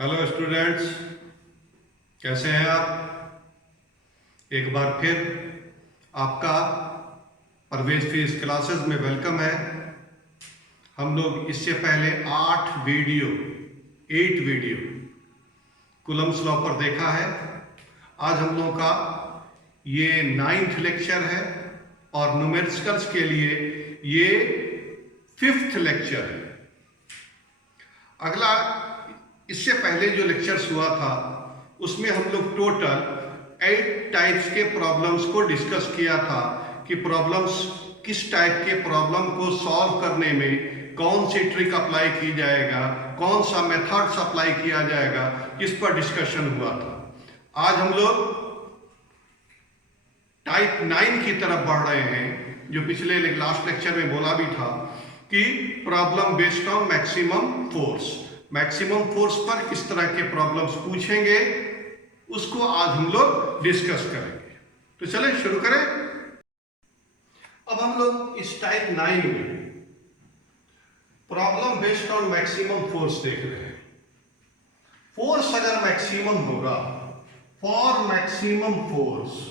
Hello students, कैसे हैं आप। एक बार फिर आपका परवेज फीस क्लासेस में वेलकम है। हम लोग इससे पहले 8 वीडियो कूलम्ब्स लॉ पर देखा है। आज हम लोगों का ये 9th लेक्चर है और न्यूमेरिकल्स के लिए ये 5th लेक्चर है। अगला इससे पहले जो लेक्चर्स हुआ था उसमें हम लोग टोटल 8 टाइप्स के प्रॉब्लम्स को डिस्कस किया था कि प्रॉब्लम्स किस टाइप के प्रॉब्लम को सॉल्व करने में कौन सी ट्रिक अप्लाई की जाएगा, कौन सा मेथड्स अप्लाई किया जाएगा, इस पर डिस्कशन हुआ था। आज हम लोग टाइप 9 की तरफ बढ़ रहे हैं, जो पिछले लास्ट लेक्चर में बोला भी था कि problem based on maximum force. Maximum force पर किस तरह के प्रॉब्लम्स पूछेंगे उसको आज हम लोग डिस्कस करेंगे। तो चलें शुरू करें। अब हम लोग इस टाइप 9 में problem based on maximum force देख रहे हैं। फोर्स अगर मैक्सिमम होगा, for maximum force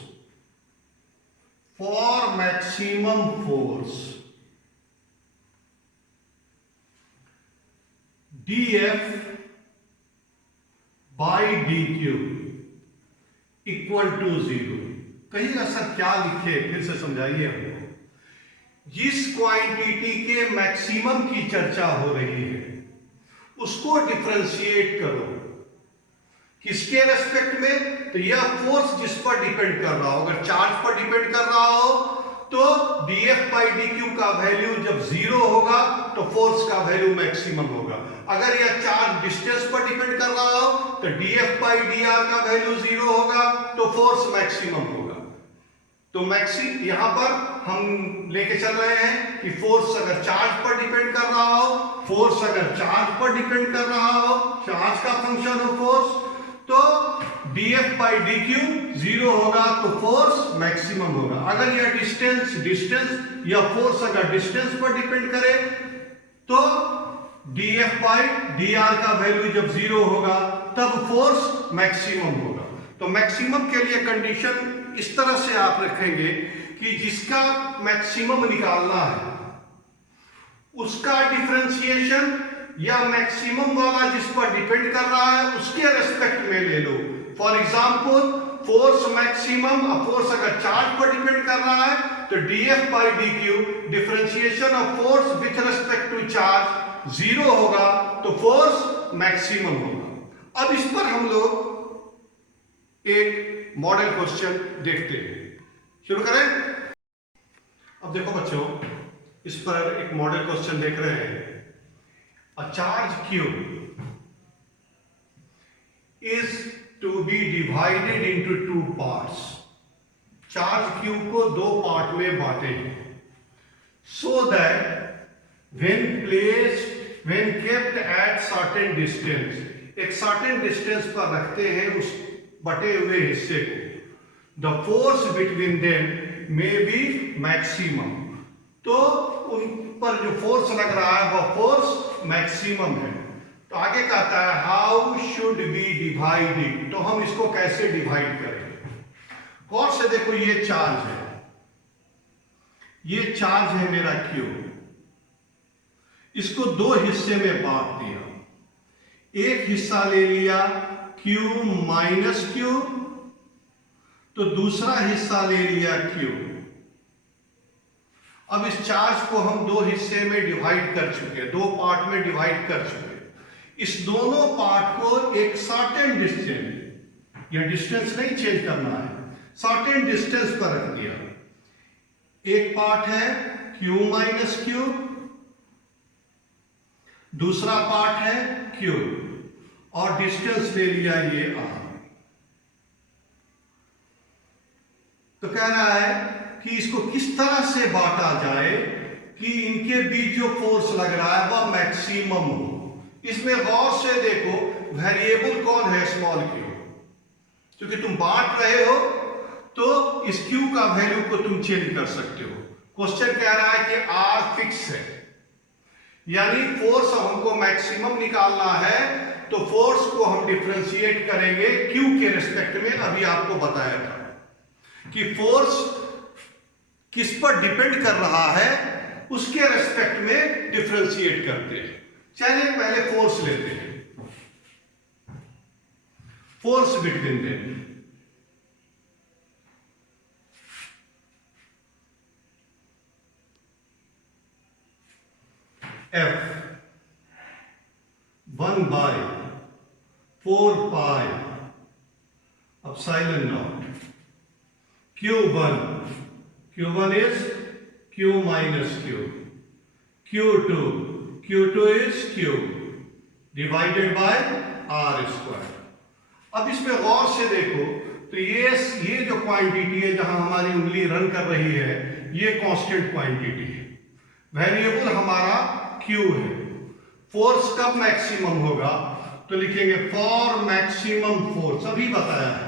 dF by dQ equal to 0। कहिएगा सर क्या लिखे, फिर से समझाइए हमको। जिस क्वांटिटी के मैक्सिमम की चर्चा हो रही है उसको डिफरेंशिएट करो। किसके रेस्पेक्ट में? तो यह फोर्स जिस पर डिपेंड कर रहा हो, अगर चार्ज पर डिपेंड कर रहा हो तो dF बाई dQ का वैल्यू जब 0 होगा तो फोर्स का वैल्यू मैक्सिमम होगा। अगर यह चार्ज डिस्टेंस पर डिपेंड कर रहा हो तो dF बाई dR का वैल्यू 0 होगा तो फोर्स मैक्सिमम होगा। तो यहां पर हम लेके चल रहे हैं कि फोर्स अगर चार्ज पर डिपेंड कर रहा हो, फोर्स अगर चार्ज पर डिपेंड कर रहा हो, चार्ज का फंक्शन हो फोर्स, तो dF बाई dQ 0 होगा तो फोर्स मैक्सिमम होगा। अगर यह डिस्टेंस या फोर्स अगर डिस्टेंस पर डिपेंड करे तो dF बाई dR का वैल्यू जब 0 होगा तब फोर्स मैक्सिमम होगा। तो मैक्सिमम के लिए कंडीशन इस तरह से आप रखेंगे कि जिसका मैक्सिमम निकालना है उसका डिफरेंशिएशन या मैक्सिमम वाला जिस पर डिपेंड कर रहा है उसके रेस्पेक्ट में ले लो। For example force maximum, force अगर चार्ज पर डिपेंड कर रहा है तो dF by dQ differentiation of force with respect to charge 0 होगा तो फोर्स मैक्सिमम होगा। अब इस पर हम लोग एक मॉडल क्वेश्चन देखते हैं। शुरू करें। अब देखो बच्चों, इस पर एक मॉडल क्वेश्चन देख रहे हैं। A charge Q is to be divided into 2 parts. Charge Q को 2 पार्ट में बांटे so that when kept at certain distance, एक certain distance पर रखते हैं उस बटे हुए हिस्से को, the force between them may be maximum। तो उन पर जो फोर्स लग रहा है वह फोर्स मैक्सिमम है। तो आगे कहता है हाउ शुड बी डिवाइडेड, तो हम इसको कैसे डिवाइड करेंगे। गौर से देखो, ये चार्ज है, ये चार्ज है मेरा Q, इसको 2 हिस्से में बांट दिया। एक हिस्सा ले लिया Q माइनस Q, तो दूसरा हिस्सा ले लिया Q। अब इस चार्ज को हम 2 हिस्से में डिवाइड कर चुके, 2 पार्ट में डिवाइड कर चुके। इस दोनों पार्ट को एक सर्टेन डिस्टेंस, या डिस्टेंस नहीं चेंज करना है, सर्टेन डिस्टेंस पर रख दिया। एक पार्ट है Q माइनस Q, दूसरा पार्ट है Q, और डिस्टेंस ले लिया ये R। तो कह रहा है कि इसको किस तरह से बांटा जाए कि इनके बीच जो फोर्स लग रहा है वह मैक्सिमम हो। इसमें गौर से देखो, वेरिएबल कौन है? Small q। क्योंकि तुम बांट रहे हो तो इस q का वैल्यू को तुम चेंज कर सकते हो। क्वेश्चन कह रहा है कि r फिक्स है, यानी फोर्स हमको मैक्सिमम निकालना है तो फोर्स को हम डिफरेंशिएट करेंगे क्यू के रिस्पेक्ट में। अभी आपको बताया था कि फोर्स किस पर डिपेंड कर रहा है, उसके रिस्पेक्ट में डिफरेंशिएट करते हैं। चलिए पहले फोर्स लेते हैं, force between them. F 1/4 pi epsilon naught Q1 is Q minus Q, Q2 is Q divided by R square। अब इसमें गौर से देखो तो ये जो क्वांटिटी है जहां हमारी उंगली रन कर रही है, ये कांस्टेंट क्वांटिटी है, वेरिएबल हमारा Q है। फोर्स कब मैक्सिमम होगा तो लिखेंगे फॉर मैक्सिमम फोर्स, अभी बताया है।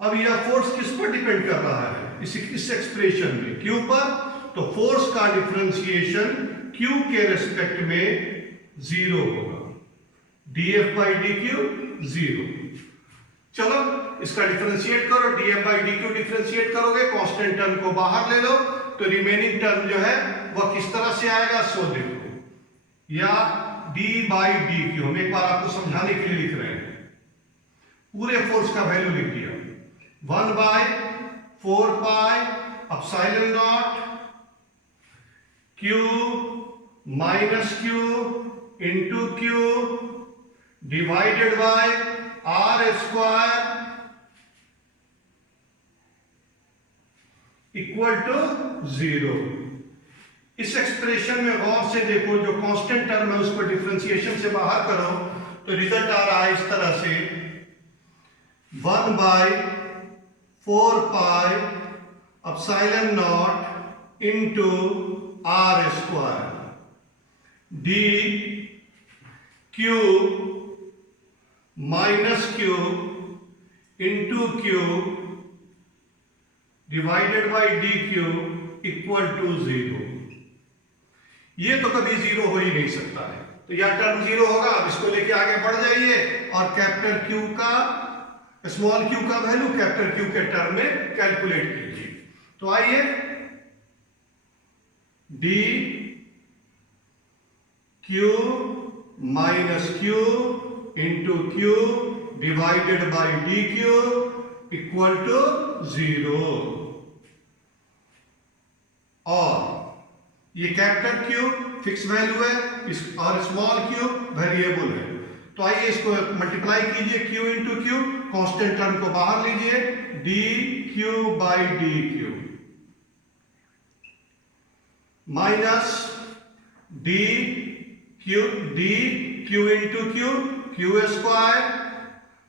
अब यह फोर्स किस पर डिपेंड कर रहा है, इस एक्सप्रेशन में Q पर, तो फोर्स का डिफरेंशिएशन Q के रिस्पेक्ट में 0 होगा, dF by dQ 0। चलो इसका डिफरेंशिएट करो, dF by dQ डिफरेंशिएट करोगे, कांस्टेंट टर्म को बाहर ले लो, तो रिमेनिंग टर्म जो है वह किस तरह से आएगा, सो देखो, या d by dQ, हम एक बार आपको समझाने के लिए लिख रहे हैं, पूरे फोर्स का वैल्यू लिख दिया, 1/4 pi epsilon naught Q minus Q into Q divided by R square equal to 0। इस एक्सप्रेशन में गौर से देखो, जो कांस्टेंट टर्म है उसको डिफरेंशिएशन से बाहर करो तो रिजल्ट आ रहा है इस तरह से, 1/4 pi epsilon naught into R square d Q minus Q into Q divided by dQ equal to 0। ये तो कभी 0 हो ही नहीं सकता है, तो यह टर्म 0 होगा। अब इसको लेके आगे बढ़ जाइए और कैपिटल Q का, स्मॉल q का वैल्यू कैपिटल Q के टर्म में कैलकुलेट कीजिए। तो आइए, d Q minus Q into Q divided by dQ equal to 0। और ये कैपिटल Q फिक्स वैल्यू है और स्मॉल q वेरिएबल है, तो आइए इसको मल्टीप्लाई कीजिए, Q into Q, constant term को बाहर लीजिए, dQ by dQ minus dQ into Q, Q square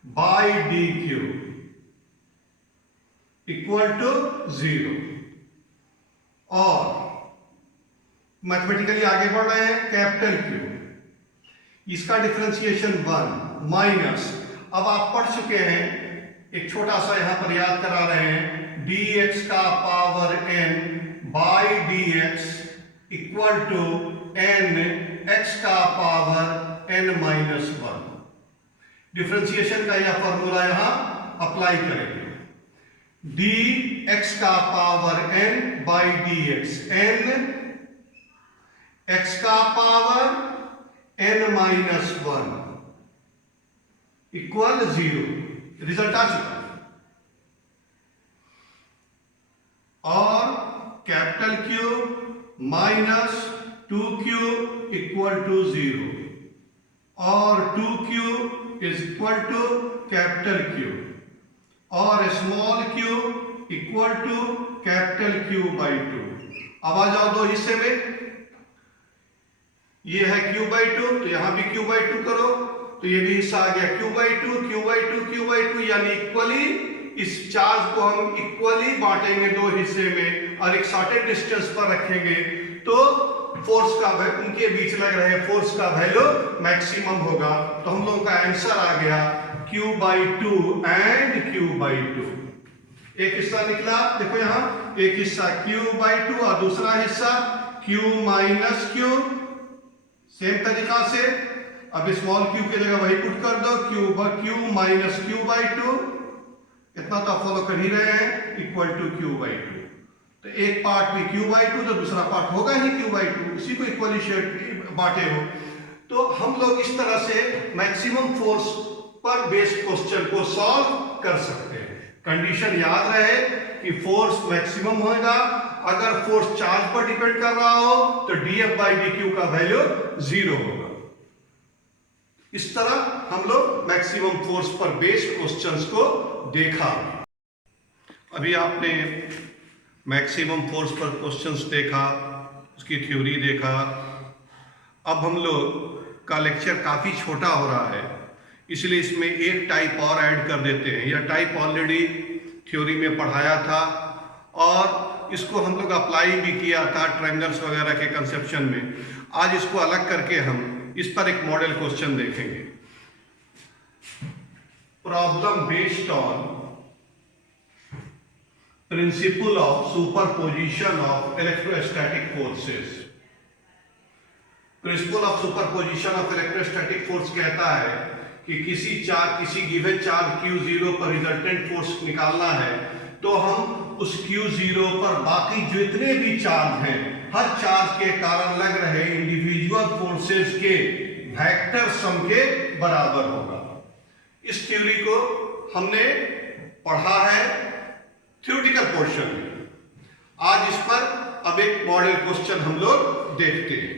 by dQ equal to 0। और मैथमेटिकली आगे बढ़ रहे हैं, कैपिटल Q, इसका डिफरेंशिएशन 1 माइनस, अब आप पढ़ चुके हैं, एक छोटा सा यहां पर याद करा रहे हैं, dx का power n by dx equal to n x का पावर n माइनस 1। डिफरेंशिएशन का यह फॉर्मूला यहां अप्लाई करेंगे, dx का power n by dx, n x का power n minus 1 equal 0। Result आ चुका। और capital Q minus 2Q equal to 0 और 2Q is equal to capital Q और small q equal to capital Q by 2। अब आ जाओ दो हिस्से में, ये है Q बाई 2, तो यहां भी Q बाई 2 करो, तो ये भी हिस्सा आ गया Q by 2, Q by 2, Q by 2, यानी इक्वली इस चार्ज को हम इक्वली बांटेंगे दो हिस्से में और एक सर्टेन डिस्टेंस पर रखेंगे, तो फोर्स का उनके बीच लग रहे फोर्स का वैल्यू मैक्सिमम होगा। तो हम लोगों का आंसर आ गया Q by 2 and Q by 2। एक हिस्सा निकला, देखो यहां एक हिस्सा Q बाई 2 और दूसरा हिस्सा Q माइनस Q सेम तरीका से अब स्मॉल क्यू की जगह वही पुट कर दो, Q minus Q by two, इतना तो फॉलो कर ही रहे हैं, equal to Q by two. तो एक पार्ट भी क्यू बाई टू तो दूसरा पार्ट होगा ही क्यू बाई टू, उसी को इक्वली शेयर बांटे हो। तो हम लोग इस तरह से मैक्सिमम फोर्स पर बेस्ड क्वेश्चन को सॉल्व कर सकते हैं। कंडीशन याद रहे कि फोर्स मैक्सिमम होगा अगर फोर्स चार्ज पर डिपेंड कर रहा हो तो dF बाई dq का वैल्यू 0 होगा। इस तरह हम लोग मैक्सिमम फोर्स पर बेस्ड क्वेश्चंस को देखा। अभी आपने मैक्सिमम फोर्स पर क्वेश्चंस देखा, उसकी थ्योरी देखा। अब हम लोग का लेक्चर काफी छोटा हो रहा है, इसलिए इसमें एक टाइप और ऐड कर देते हैं। यह टाइप ऑलरेडी थ्योरी में पढ़ाया था और इसको हम लोग अप्लाई भी किया था ट्रायंगल्स वगैरह के कंसेप्शन में। आज इसको अलग करके हम इस पर एक मॉडल क्वेश्चन देखेंगे। Problem based on principle of superposition of electrostatic forces. Principle of superposition of electrostatic force कहता है कि किसी गिवन चार्ज Q0 पर रिजल्टेंट फोर्स निकालना है तो हम उस Q0 पर बाकी जितने भी चार्ज हैं, हर चार्ज के कारण लग रहे इंडिविजुअल फोर्सेस के वेक्टर सम के बराबर होगा। इस थ्योरी को हमने पढ़ा है थ्योरेटिकल पोर्शन में। आज इस पर अब एक मॉडल क्वेश्चन हम लोग देखते हैं।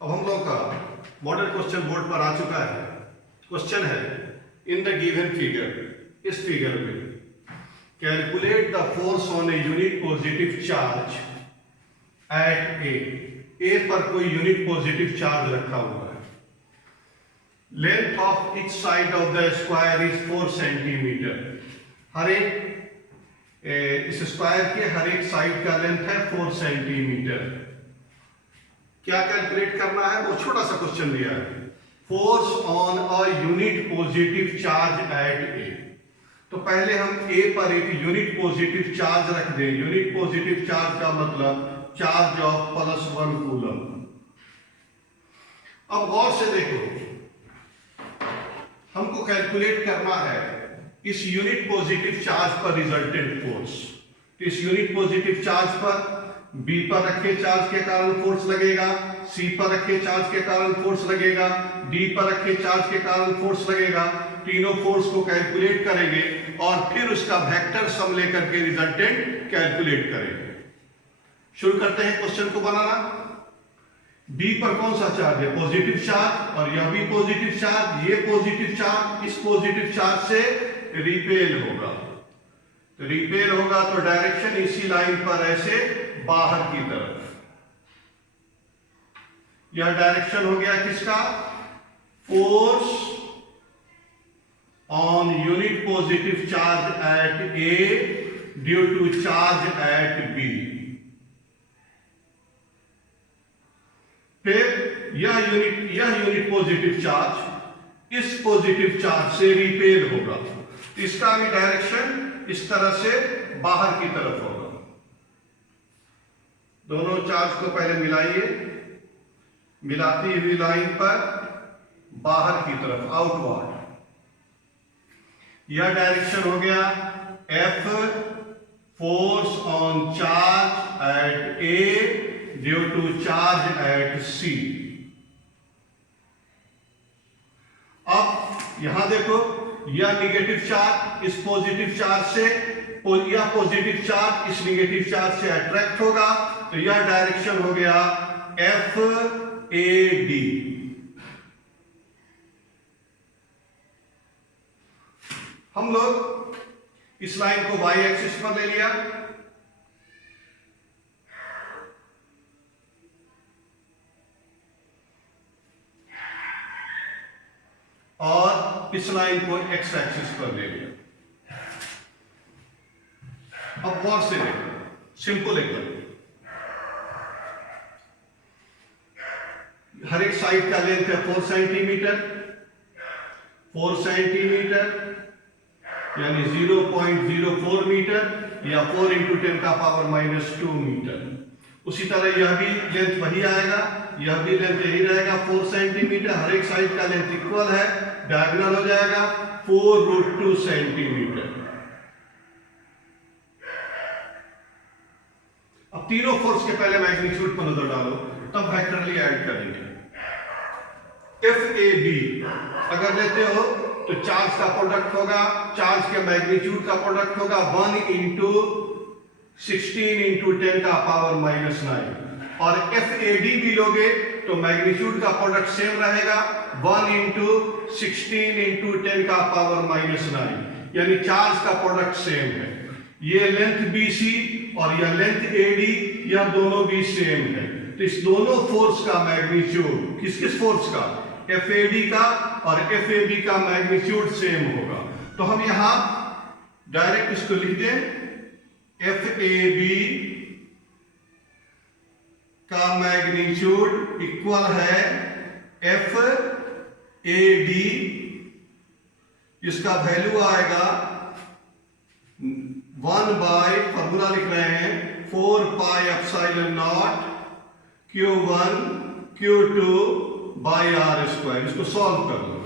अब हम लोग का मॉडल क्वेश्चन बोर्ड पर आ चुका है। क्वेश्चन है इन द गिवन फिगर, इस फिगर में calculate the force on a unit positive charge at A पर कोई यूनिट पॉजिटिव चार्ज रखा हुआ है। Length of each side of the square is 4 centimetre. हर एक इस स्क्वायर के हर एक साइड का लेंथ है 4 सेंटीमीटर। क्या कैलकुलेट करना है, वो छोटा सा क्वेश्चन दिया है। Force on a unit positive charge at A. तो पहले हम ए पर एक यूनिट पॉजिटिव चार्ज रख दें। यूनिट पॉजिटिव चार्ज का मतलब चार्ज ऑफ +1 कूलम। अब गौर से देखो, हमको कैलकुलेट करना है इस यूनिट पॉजिटिव चार्ज पर रिजल्टेंट फोर्स। इस यूनिट पॉजिटिव चार्ज पर B पर रखे चार्ज के कारण फोर्स लगेगा, C पर रखे चार्ज के कारण फोर्स लगेगा, D पर रखे चार्ज के कारण फोर्स लगेगा। तीनों फोर्स को कैलकुलेट करेंगे और फिर उसका वेक्टर सम लेकर के रिजल्टेंट कैलकुलेट करेंगे। शुरू करते हैं क्वेश्चन को बनाना। B पर कौन सा चार्ज है, पॉजिटिव चार्ज, और यह भी पॉजिटिव चार्ज। ये पॉजिटिव चार्ज इस पॉजिटिव चार्ज से रिपेल होगा। तो रिपेल होगा तो डायरेक्शन इसी लाइन पर ऐसे बाहर की तरफ। यह डायरेक्शन हो गया किसका, force on unit positive charge at A due to charge at B. फिर यह यूनिट पॉजिटिव चार्ज इस पॉजिटिव चार्ज से रिपेल होगा। इसका भी डायरेक्शन इस तरह से बाहर की तरफ होगा। दोनों चार्ज को पहले मिलाइए, मिलाती हुई लाइन पर बाहर की तरफ आउटवर्ड। यह डायरेक्शन हो गया F, force on charge at A due to charge at C। अब यहां देखो, यह निगेटिव चार्ज इस पॉजिटिव चार्ज से, यह पॉजिटिव चार्ज इस निगेटिव चार्ज से अट्रैक्ट होगा, तो यह डायरेक्शन हो गया FAD। हम लोग इस लाइन को y एक्सिस पर ले लिया और इस लाइन को x एक्सिस पर ले लिया। अब गौर से देखो, सिंपल एकदम। हर एक साइड का लेंथ है 4 सेंटीमीटर। 4 सेंटीमीटर यानी 0.04 मीटर या 4 × 10⁻⁻² मीटर। उसी तरह यह भी लेंथ वही आएगा, यह भी लेंथ यही रहेगा 4 सेंटीमीटर, हर एक साइड का लेंथ इक्वल है, डायगोनल हो जाएगा 4√2 सेंटीमीटर। अब तीनों फोर्स के पहले मैग्नीट्यूड पर नजर डालो, तब वेक्टरली ऐड करेंगे। FAB अगर लेते हो तो चार्ज का प्रोडक्ट होगा, चार्ज के मैग्नीट्यूड का प्रोडक्ट होगा 1 × 16 × 10 का पावर -9, और FAD भी लोगे तो मैग्नीट्यूड का प्रोडक्ट सेम रहेगा 1 × 16 × 10 का पावर -9, यानी चार्ज का प्रोडक्ट सेम है। ये लेंथ BC और यह लेंथ AD, यह दोनों भी सेम है, तो इस दोनों फोर्स का मैग्नीट्यूड किस किस फोर्स का, FAD का और FAB का मैग्नीट्यूड सेम होगा। तो हम यहां डायरेक्ट इसको लिख दें, FAB का मैग्नीट्यूड इक्वल है FAD, इसका वैल्यू आएगा 1 बाय, फॉर्मूला लिख रहे हैं 4 pi epsilon not Q1 Q2 by r²। इसको सॉल्व कर लो,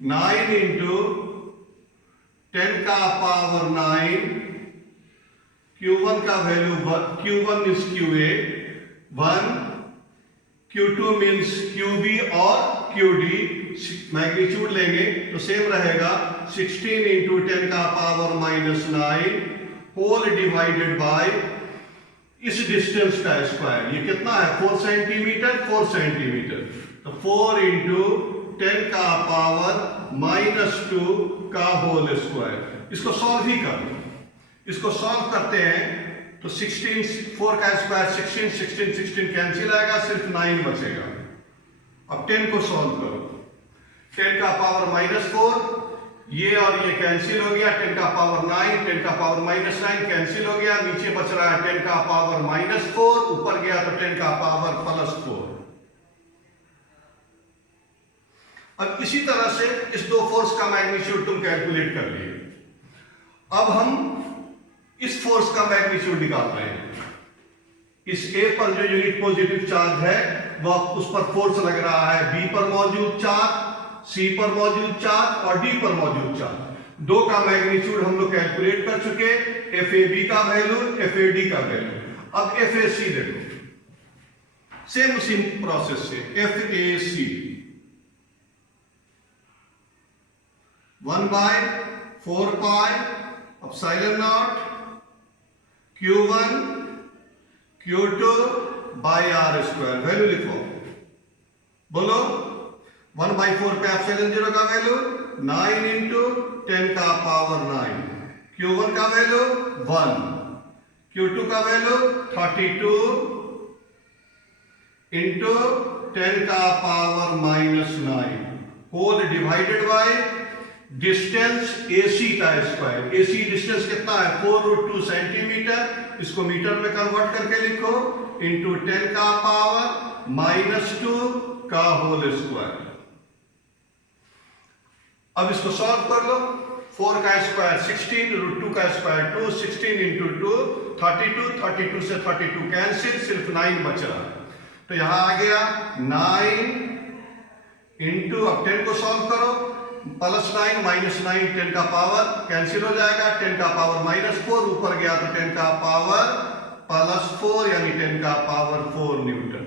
9 × 10 का पावर 9, Q1 का value Q1 means QA 1, Q2 means QB और QD, मैग्नीट्यूड लेंगे तो सेम रहेगा 16 × 10 का पावर -9 होल डिवाइडेड बाय इस डिस्टेंस का स्क्वायर। ये कितना है 4 सेंटीमीटर, 4 सेंटीमीटर, तो 4 × 10 का पावर -2 का होल स्क्वायर। इसको सॉल्व ही कर लो, इसको सॉल्व करते हैं तो 16, 4 का स्क्वायर 16, 16 16 कैंसिल आएगा, सिर्फ 9 बचेगा। अब 10 को सॉल्व करो, 10 का पावर -4, ये और ये कैंसिल हो गया, 10 का पावर 9, 10 का पावर -9 कैंसिल हो गया, नीचे बच रहा है 10 का पावर -4, ऊपर गया तो 10 का पावर +4। अब इसी तरह से इस दो फोर्स का मैग्नीट्यूड तुम कैलकुलेट कर लिए। अब हम इस फोर्स का मैग्नीट्यूड निकाल रहे हैं। इस A पर जो यूनिट पॉजिटिव चार्ज है वह उस पर फोर्स लग रहा है B पर मौजूद चार्ज, C पर मौजूद चार्ज और D पर मौजूद चार्ज। दो का मैग्नीट्यूड हम लोग कैलकुलेट कर चुके, FAB का वैल्यू, FAD का वैल्यू। अब FAC देखो, सेम उसी प्रोसेस से FAC 1/4 pi epsilon not Q1 Q2 by r²। Value लिखो, बोलो 1/4 पे एप्सिलॉन 0 का वैल्यू 9 × 10 का पावर 9, Q1 का वैल्यू 1, Q2 का वैल्यू 32 × 10 का power -9 whole divided by distance AC का स्क्वायर। AC डिस्टेंस कितना है 4√2 सेंटीमीटर, इसको मीटर में कन्वर्ट करके लिखो, इंटू 10 का पावर -2 का होल स्क्वायर। अब इसको सॉल्व कर लो, 4 का स्क्वायर 16, √2 का स्क्वायर 2, 16 × 2 32, 32 से 32 कैंसिल, सिर्फ 9 बच रहा। तो यहां आ गया 9 इंटू, अब 10 को सॉल्व करो, +9 -9 10 का पावर कैंसिल हो जाएगा, 10 का पावर -4, ऊपर गया तो 10 का पावर +4 यानी 10 का पावर 4 न्यूटन।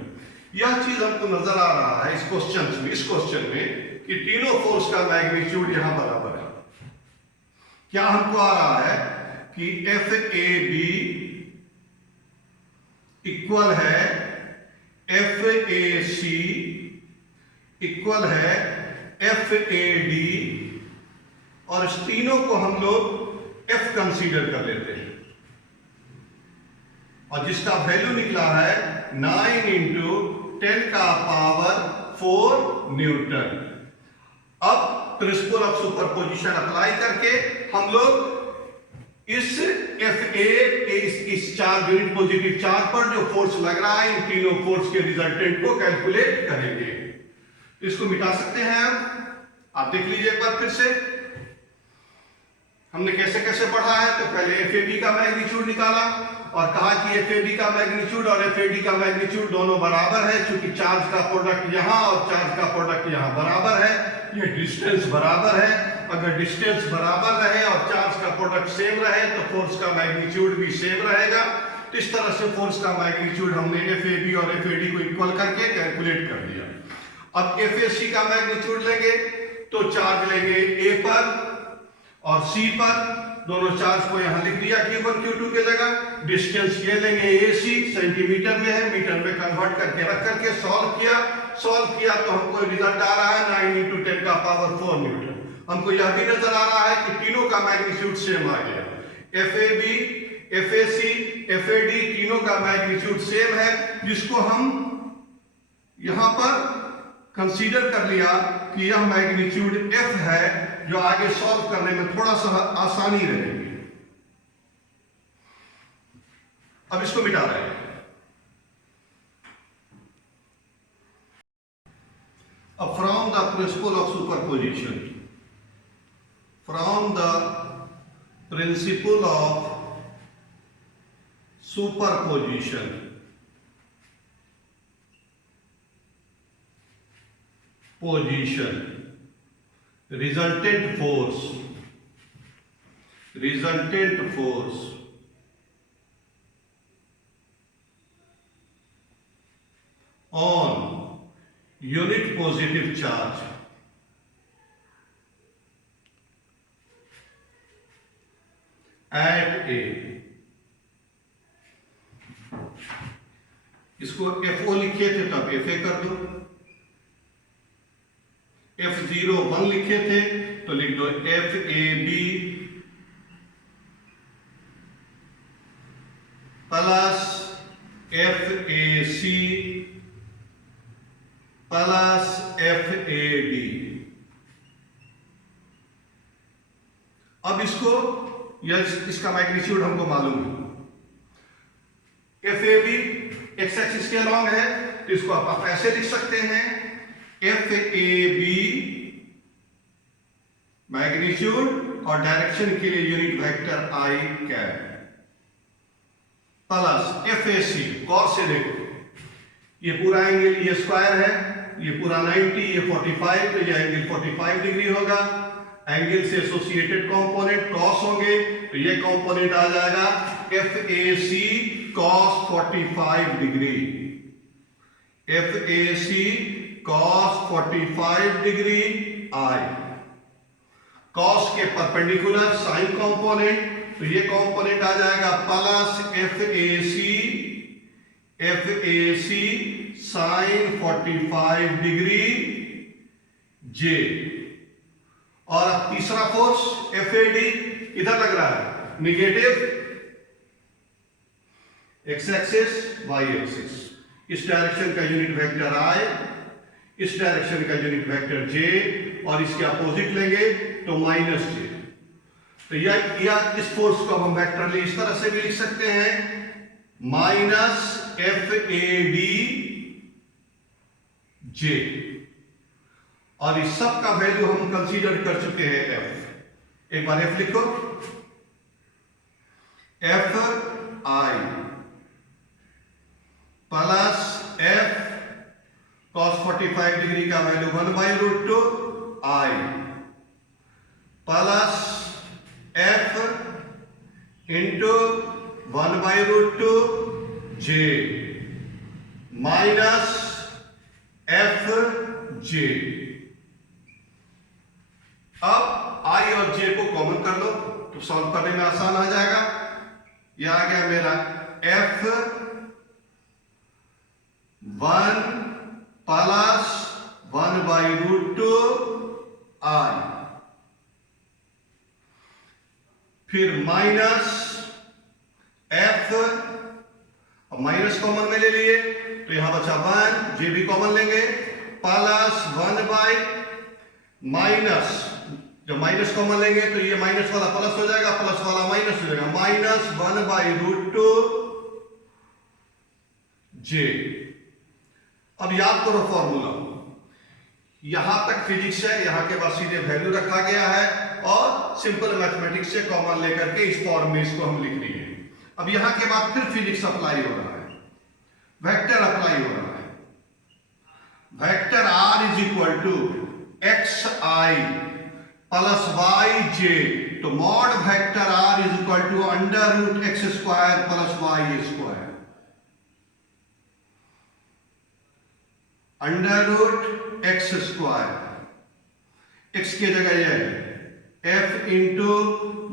यह चीज हमको नजर आ रहा है इस क्वेश्चन में कि तीनों फोर्स का मैग्नीट्यूड यहां बराबर है। क्या हमको आ रहा है कि FAB इक्वल है FAC इक्वल है FAD, और इस तीनों को हम लोग F कंसीडर कर लेते हैं, और जिसका वैल्यू निकला है 9 × 10 का पावर 4 न्यूटन। अब प्रिंसिपल ऑफ सुपरपोजिशन अप्लाई करके हम लोग इस FA इस चार्ज यूनिट पॉजिटिव चार्ज पर जो फोर्स लग रहा है, इन तीनों फोर्स के रिजल्टेंट को कैलकुलेट करेंगे। इसको मिटा सकते हैं आप देख लीजिए एक बार फिर से हमने कैसे कैसे पढ़ा है। तो पहले FAB का मैग्नीट्यूड निकाला और कहा कि कि FAB का मैग्नीट्यूड और FAD का मैग्नीट्यूड दोनों बराबर है, क्योंकि चार्ज का प्रोडक्ट यहां और चार्ज का प्रोडक्ट यहां बराबर है, ये डिस्टेंस बराबर है। अगर डिस्टेंस बराबर रहे और चार्ज का प्रोडक्ट सेम रहे तो फोर्स का मैग्नीट्यूड भी सेम रहेगा। तो इस तरह से फोर्स का मैग्नीट्यूड हमने FAB और FAD को इक्वल करके कैलकुलेट कर दिया। अब FAC का मैग्नीट्यूड लेंगे तो चार्ज लेंगे A पर और C पर, दोनों चार्ज को यहां लिख दिया Q1 Q2 के जगह। डिस्टेंस ये लेंगे AC, सेंटीमीटर में है, मीटर में कन्वर्ट करके रख करके सॉल्व किया तो हमको रिजल्ट आ रहा है 9 × 10⁴ न्यूटन। हमको यह भी नजर आ रहा है कि तीनों का मैग्नीट्यूड सेम आ गया। FAB, FAC, FAD तीनों का मैग्नीट्यूड सेम है, जिसको हम यहां पर कंसीडर कर लिया कि यह मैग्नीट्यूड F है, जो आगे सॉल्व करने में थोड़ा सा आसानी रहेगी। अब इसको मिटा रहे हैं। अब from the principle of superposition, from the principle of superposition, position, resultant force on unit positive charge at A, इसको FO लिखे थे तब FA कर दो, F0 1 लिखे थे तो लिख दो FAB plus FAC plus FAD। अब इसका मैग्नीट्यूड हमको मालूम है। FAB एक्स एक्सिस के अलॉन्ग है तो इसको आप ऐसे लिख सकते हैं FAB मैग्नीट्यूड और डायरेक्शन के लिए unit vector I cap plus FAC cos से देखो, ये पूरा एंगल ये स्क्वायर है, ये पूरा 90, ये 45, तो ये एंगल 45 डिग्री होगा। एंगल से एसोसिएटेड कंपोनेंट कॉस होंगे तो ये कंपोनेंट आ जाएगा FAC cos 45 degree, FAC cos 45 degree I। cos के परपेंडिकुलर साइन कंपोनेंट, तो ये कंपोनेंट आ जाएगा plus FAC sine 45 degree J। और अब तीसरा फोर्स FAD इधर लग रहा है, negative X axis Y axis. इस डायरेक्शन का यूनिट वेक्टर I, इस डायरेक्शन का यूनिट वेक्टर J, और इसके अपोजिट लेंगे तो माइनस J। तो यह इस फोर्स को हम वेक्टरली इस तरह से भी लिख सकते हैं, माइनस FAD J। और इस सब का वैल्यू हम कंसीडर कर चुके हैं F। एक बार F लिखो, FI plus F cos 45 degree का value 1/√2 I plus F into 1/√2 J minus FJ। अब I और J को कॉमन कर लो तो सॉल्व करने में आसान आ जाएगा। यह आ गया मेरा F1 प्लस 1/√2 I, फिर माइनस F, अब माइनस कॉमन में ले लिए तो यहां बचा 1, J भी कॉमन लेंगे, प्लस 1 माइनस, जब माइनस कॉमन लेंगे तो ये माइनस वाला प्लस हो जाएगा, प्लस वाला माइनस हो जाएगा, माइनस 1/√2 J। अब याद करो फॉर्मूला, यहां तक फिजिक्स है, यहां के बाद सीधे वैल्यू रखा गया है और सिंपल मैथमेटिक्स से कॉमन लेकर के इस फॉर्म में इसको हम लिख लिए। अब यहां के बाद फिर फिजिक्स अप्लाई हो रहा है, वेक्टर अप्लाई हो रहा है। Vector r is equal to x i plus y j, तो mod vector r is equal to under root x square plus y square, under root x square, x की जगह यह है F into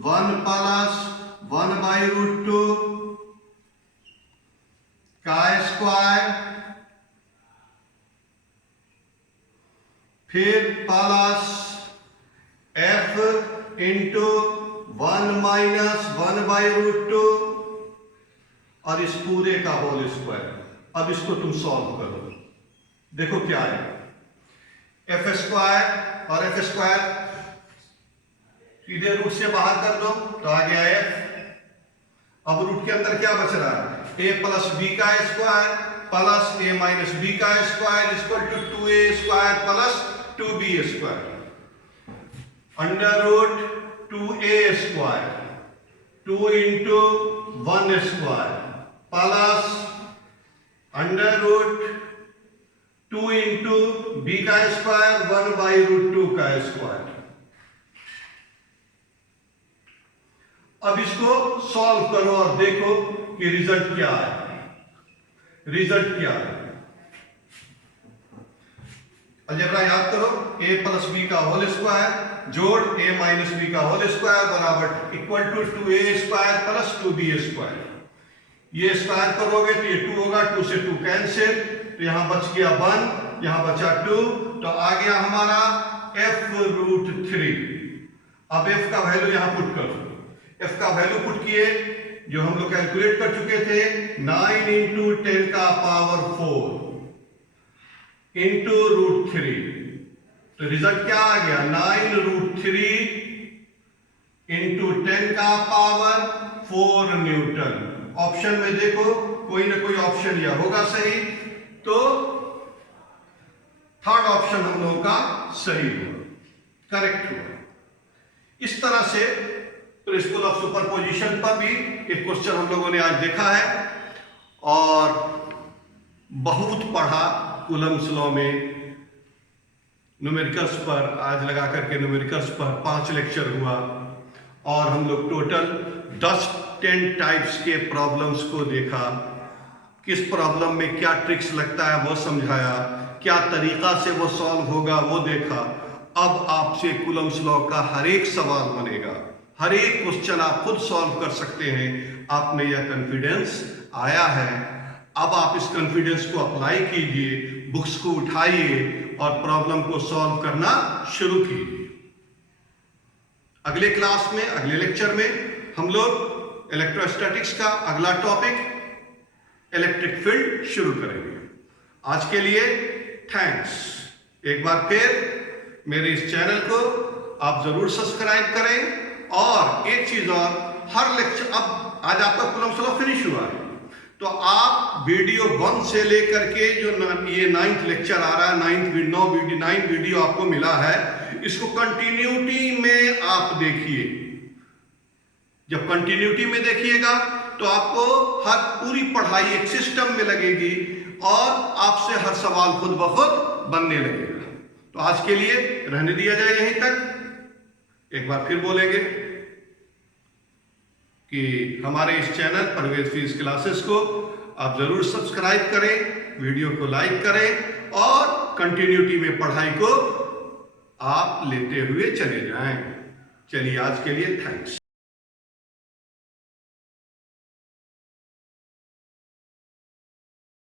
1 plus 1 by root 2 का square, फिर plus F into 1 minus 1 by root 2 और इस पूरे का होल स्क्वायर। अब इसको तुम सॉल्व करो, देखो क्या है, एफ स्क्वायर और एफ स्क्वायर सीधे रूट से बाहर कर दो तो आ गया एफ। अब रूट के अंदर क्या बच रहा है, ए प्लस बी का square plus A minus B का square equal to 2a square plus 2b square, under root 2a square 2 into 1 square plus under root 2 into B का स्क्वायर 1 बाई रूट 2 का स्क्वायर। अब इसको solve करो और देखो कि रिजल्ट क्या है, रिजल्ट क्या है। अलजेब्रा याद करो, a प्लस बी का होल स्क्वायर जोड़ a माइनस बी का होल स्क्वायर बराबर equal to 2a square plus 2b square. ये स्क्वायर करोगे तो ये 2 होगा, 2 से 2 कैंसिल, तो यहां बच गया 1, यहां बचा 2, तो आ गया हमारा f रूट 3। अब f का वैल्यू यहां पुट करो, f का वैल्यू पुट किए जो हम लोग कैलकुलेट कर चुके थे, 9 इंटू 10 का पावर 4 इंटू रूट 3, तो रिजल्ट क्या आ गया 9 रूट 3 इंटू 10 का पावर 4 न्यूटन। ऑप्शन में देखो कोई ना कोई ऑप्शन यह होगा सही, तो थर्ड ऑप्शन हम लोगों का सही हुआ, करेक्ट हुआ। इस तरह से प्रिंसिपल ऑफ सुपरपोजिशन पर भी एक क्वेश्चन हम लोगों ने आज देखा है और बहुत पढ़ा कूलम्स लॉ में न्यूमेरिकल्स पर, आज लगा करके न्यूमेरिकल्स पर 5 लेक्चर हुआ और हम लोग टोटल 10 टाइप्स के प्रॉब्लम्स को देखा, किस प्रॉब्लम में क्या ट्रिक्स लगता है वो समझाया, क्या तरीका से वो सॉल्व होगा वो देखा। अब आपसे कूलम्स लॉ का हर एक सवाल बनेगा, हर एक क्वेश्चन आप खुद सॉल्व कर सकते हैं। आप में यह कॉन्फिडेंस आया है, अब आप इस कॉन्फिडेंस को अप्लाई कीजिए, बुक्स को उठाइए और प्रॉब्लम को सॉल्व करना शुरू कीजिए। अगले क्लास में, अगले लेक्चर में हम लोग इलेक्ट्रोस्टैटिक्स का अगला टॉपिक इलेक्ट्रिक फील्ड शुरू करेंगे। आज के लिए थैंक्स। एक बार फिर मेरे इस चैनल को आप जरूर सब्सक्राइब करें। और एक चीज और, हर लेक्चर, अब आज आपका कूलम्स लॉ फिनिश हुआ है, तो आप वीडियो 1 से लेकर के जो ये 9th लेक्चर आ रहा है, 9 वीडियो आपको मिला है, इसको कंटिन्यूटी में आप देखिए। जब कंटिन्यूटी में देखिएगा तो आपको हर पूरी पढ़ाई एक सिस्टम में लगेगी और आपसे हर सवाल खुद ब खुद बनने लगेगा। तो आज के लिए रहने दिया जाए यहीं तक। एक बार फिर बोलेंगे कि हमारे इस चैनल परवेज फीस क्लासेस को आप जरूर सब्सक्राइब करें, वीडियो को लाइक करें और कंटिन्यूटी में पढ़ाई को आप लेते हुए चले जाएं। चलिए आज के लिए थैंक्स।